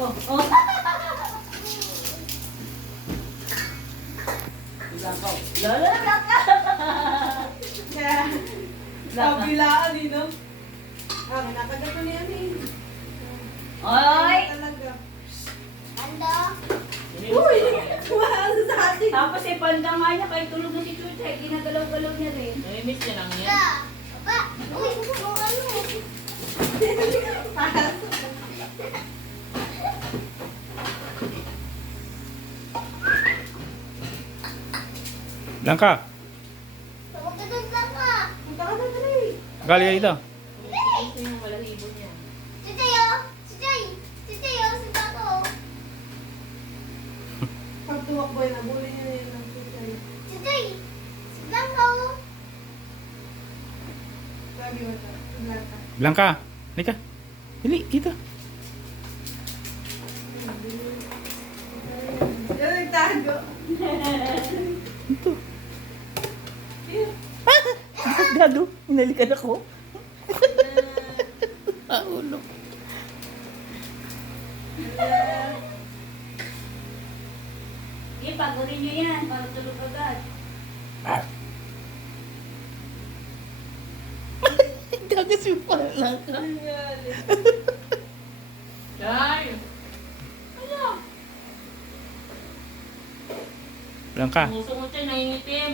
Oh, oh. Lakaw. Lala, lakaw. Kabilaan eh, no? Ah, natagal ko niyan eh. Oy! Talaga. Ando. Uy! Tumahan sa atin. Tapos eh, panda nga niya, kahit tulog na si Chuchay, ginagalaw-galaw niya rin. Namimiss niya lang yan. Ka. Aba. Uy, kung ano. Blanca, Tawag ka doon lang ka. Punta ka na dali. gali ka dito. Gusto yung balahibo niya. Si Jayo. Si Jay. Si Jayo. Si Tato. Pag tumakbo yun, nabuli niya yun ng susay. Si Jay. Si Blanca. Oh. Sabi mo ito. Blanca. Blanca, halika. Dili, dito. Yan nagtago. Ito. Gado, inalikan ako. Ulo. Eh, pagurin niyo yan, para tulog agad. Gagas yung pala ka. Chay! Ano? Blanca, Puso mo siya, nangingitim.